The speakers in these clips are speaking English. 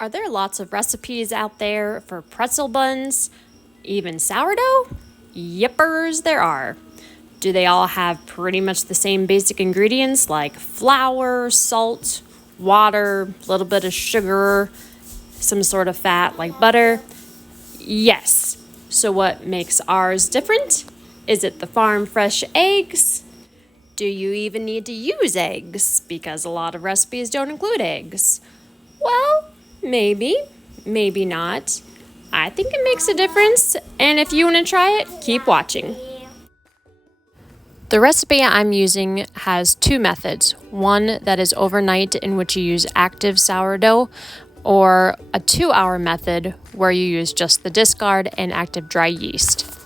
Are there lots of recipes out there for pretzel buns? Even sourdough? Yippers, there are. Do they all have pretty much the same basic ingredients like flour, salt, water, a little bit of sugar, some sort of fat like butter? Yes. So what makes ours different? Is it the farm fresh eggs? Do you even need to use eggs? Because a lot of recipes don't include eggs. Well, maybe, maybe not. I think it makes a difference, and if you want to try it, keep watching. The recipe I'm using has two methods. One that is overnight, in which you use active sourdough, or a 2-hour method where you use just the discard and active dry yeast.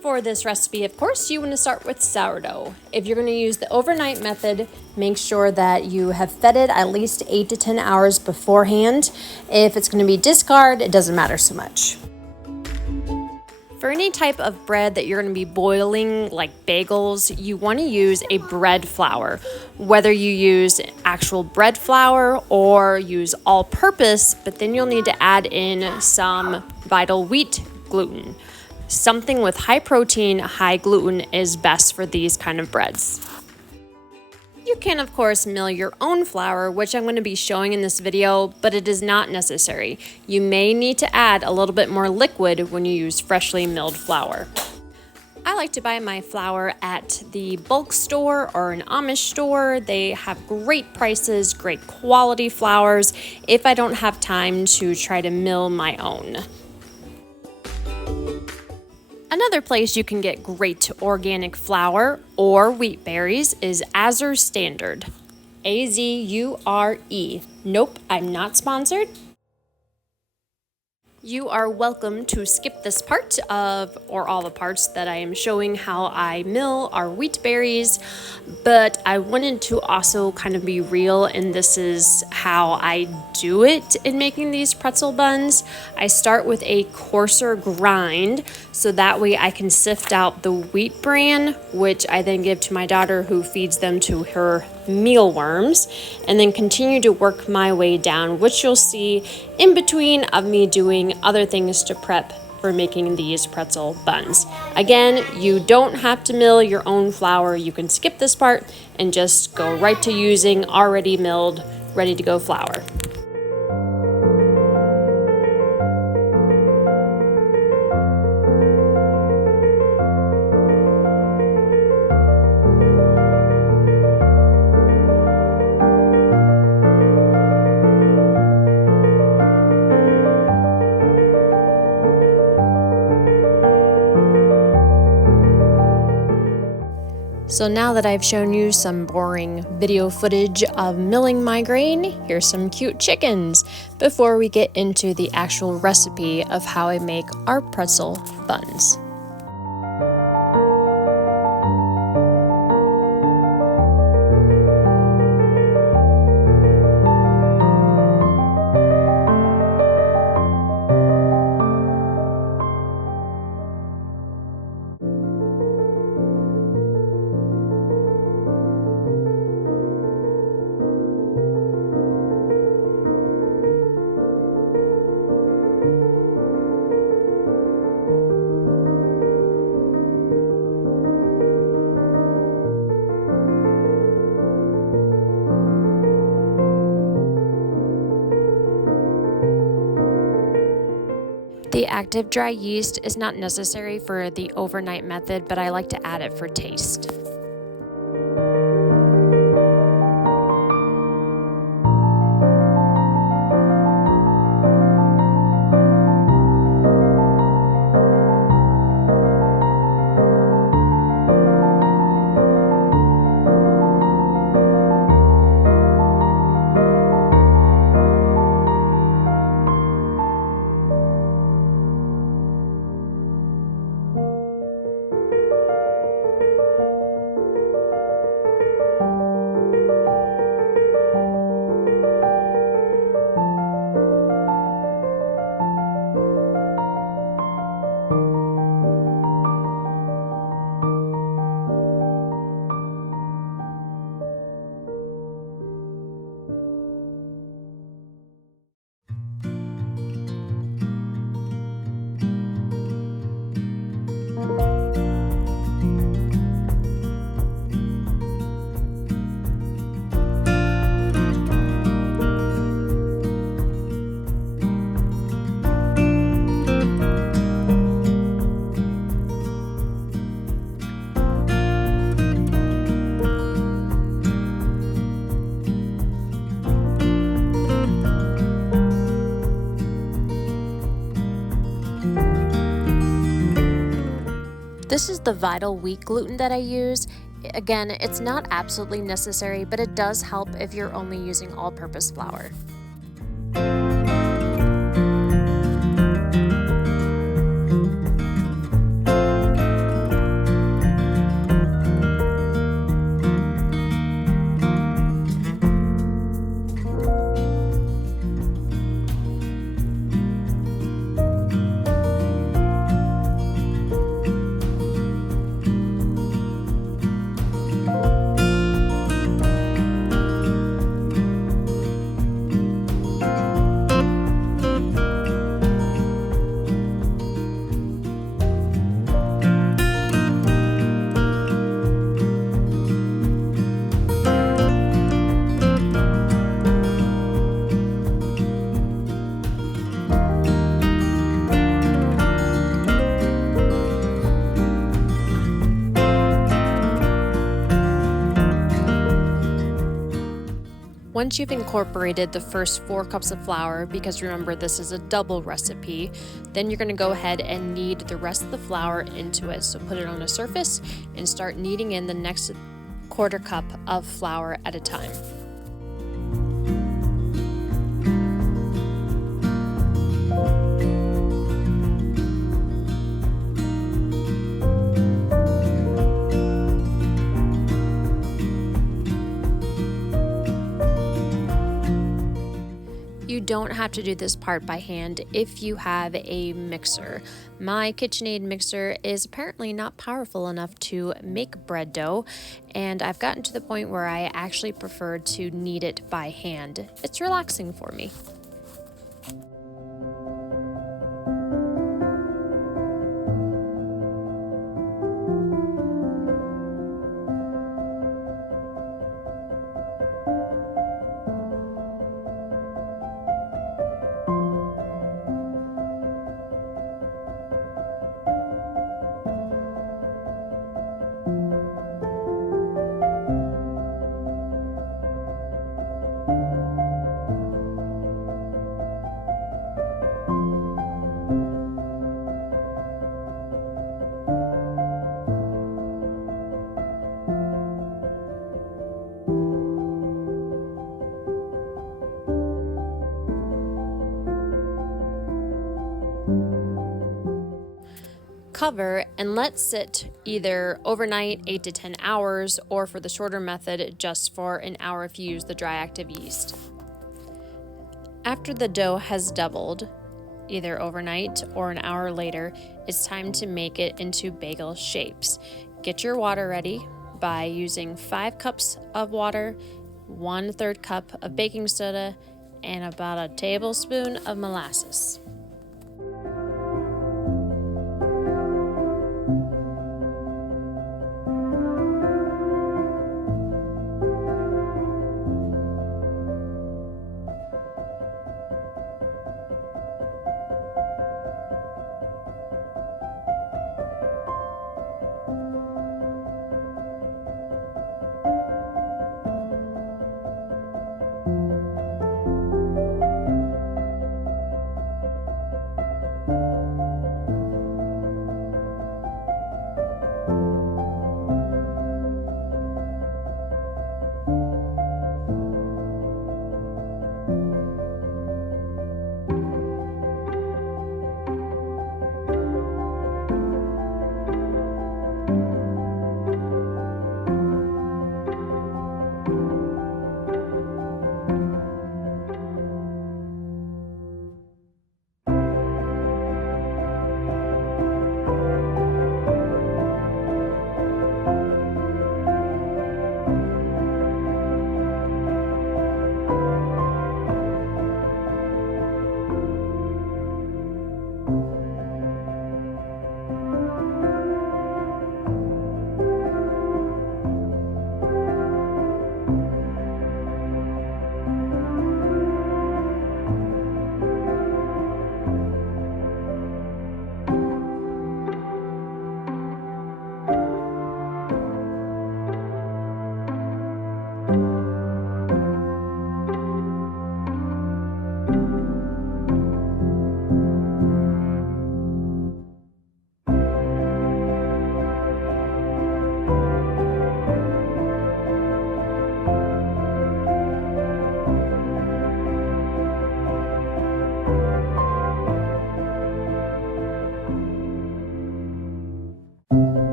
For this recipe, of course, you want to start with sourdough. If you're going to use the overnight method, make sure that you have fed it at least 8 to 10 hours beforehand. If it's going to be discard, it doesn't matter so much. For any type of bread that you're going to be boiling, like bagels, you want to use a bread flour. Whether you use actual bread flour or use all-purpose, but then you'll need to add in some vital wheat gluten. Something with high protein, high gluten is best for these kind of breads. You can, of course, mill your own flour, which I'm going to be showing in this video, but it is not necessary. You may need to add a little bit more liquid when you use freshly milled flour. I like to buy my flour at the bulk store or an Amish store. They have great prices, great quality flours if I don't have time to try to mill my own. Another place you can get great organic flour or wheat berries is Azure Standard. Azure. Nope, I'm not sponsored. You are welcome to skip this part or all the parts that I am showing how I mill our wheat berries, but I wanted to also kind of be real, and this is how I do it in making these pretzel buns. I start with a coarser grind, so that way I can sift out the wheat bran, which I then give to my daughter who feeds them to her mealworms, and then continue to work my way down, which you'll see in between of me doing other things to prep for making these pretzel buns. Again, you don't have to mill your own flour. You can skip this part and just go right to using already milled, ready to go flour. So now that I've shown you some boring video footage of milling my grain, here's some cute chickens before we get into the actual recipe of how I make our pretzel buns. The active dry yeast is not necessary for the overnight method, but I like to add it for taste. This is the Vital Wheat gluten that I use. Again, it's not absolutely necessary, but it does help if you're only using all-purpose flour. Once you've incorporated the first 4 cups of flour, because remember this is a double recipe, then you're going to go ahead and knead the rest of the flour into it. So put it on a surface and start kneading in the next 1/4 cup of flour at a time. You don't have to do this part by hand if you have a mixer. My KitchenAid mixer is apparently not powerful enough to make bread dough, and I've gotten to the point where I actually prefer to knead it by hand. It's relaxing for me. Cover and let sit either overnight, 8 to 10 hours, or for the shorter method, just for an hour if you use the dry active yeast. After the dough has doubled, either overnight or an hour later, it's time to make it into bagel shapes. Get your water ready by using 5 cups of water, 1/3 cup of baking soda, and about a tablespoon of molasses.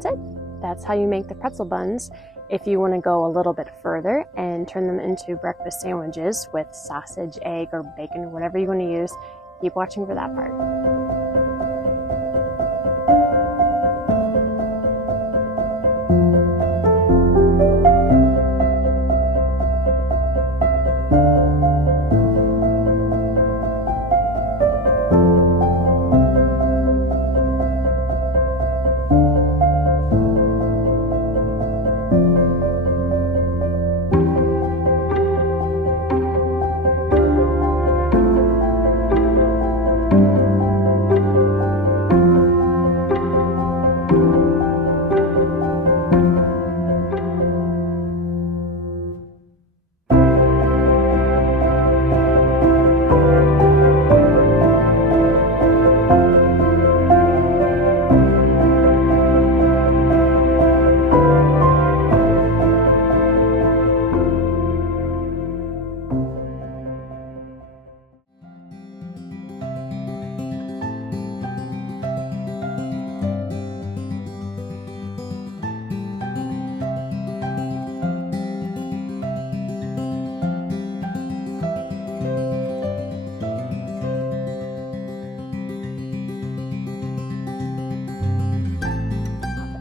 that's it. That's how you make the pretzel buns. If you want to go a little bit further and turn them into breakfast sandwiches with sausage, egg, or bacon, whatever you want to use, keep watching for that part.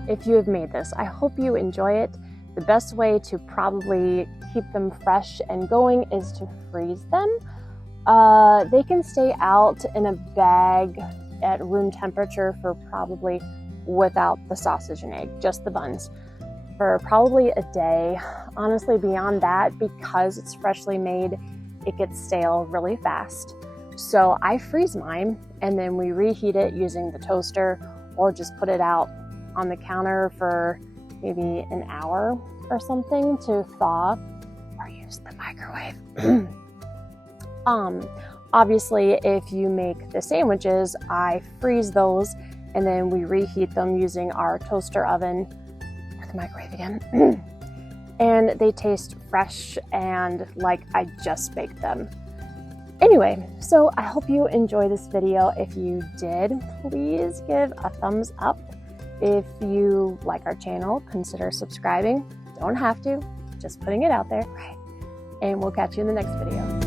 If you have made this, I hope you enjoy it. The best way to probably keep them fresh and going is to freeze them. They can stay out in a bag at room temperature for probably, without the sausage and egg, just the buns, for probably a day. Honestly, beyond that, because it's freshly made, it gets stale really fast. So I freeze mine and then we reheat it using the toaster or just put it out on the counter for maybe an hour or something to thaw, or use the microwave. Obviously, if you make the sandwiches, I freeze those and then we reheat them using our toaster oven or the microwave again. And they taste fresh and like I just baked them. Anyway, so I hope you enjoyed this video. If you did, please give a thumbs up. If you like our channel, consider subscribing. Don't have to, just putting it out there. And we'll catch you in the next video.